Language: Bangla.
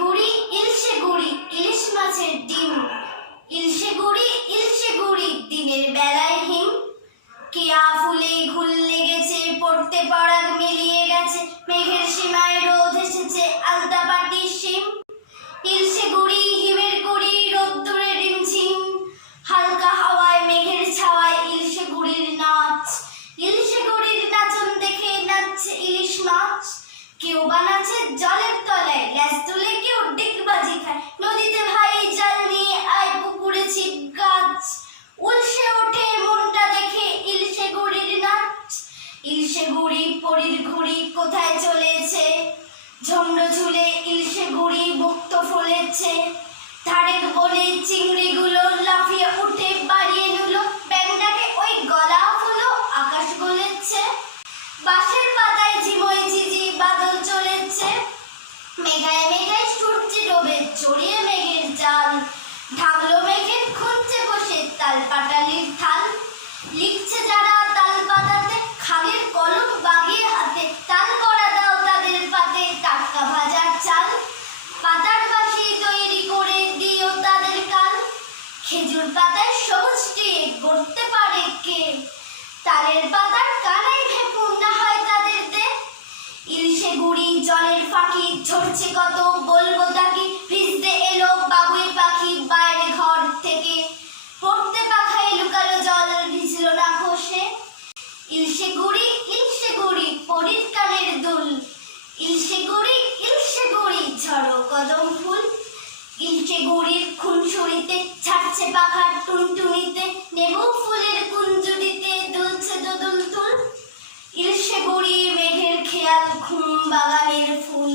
গুড়ি, ইলশে গুড়ি, ইলিশ মাছের ডিম। ইলশে গুড়ি ইলশে গুড়ি, দিনের বেলায় হিম। কেয়া ফুলে ঘুল লেগেছে, পড়তে পড়াগ মিলিয়ে গেছে, মেঘের সীমায় রোদ এসেছে, আলতা পাটি শিম। ইলশে গুড়ি, হিমের গুড়ি, রোদ্দুরে রিমঝিম হালকা হাওয়ায় মেঘের ছাওয়ায় ইলশে গুড়ির নাচ। ইলশে গুড়ির নাচন দেখে নাচছে ইলিশ মাছ। কেউ বানাচ্ছে জলের তলায় তাল পাটালির থাল লিখছে যারা তাল পাতাতে খাগের কলম বাগিয়ে হাতে, তাল করা দাও তাদের পাতে টাটকা ভাজার চাল। পাতার বাসি তৈরি করে দিও তাদের কাল। খেজুর পাতায় সবুজ টিয়ে করতে পারে কে? তালের পাতার কানাই ভেপুর না হয় তাদের দে। ইলশে গুড়ি, জলের ফাঁকি, ঝরছে কত গুড়ির খুনসুরিতে ছাড়ছে পাখার টুনটুনিতে, নেবু ফুলের কুঞ্জুরিতে দুলছে দোদল তুল। ইলশে গুড়ি মেঘের খেয়াল ঘুম বাগানের ফুল।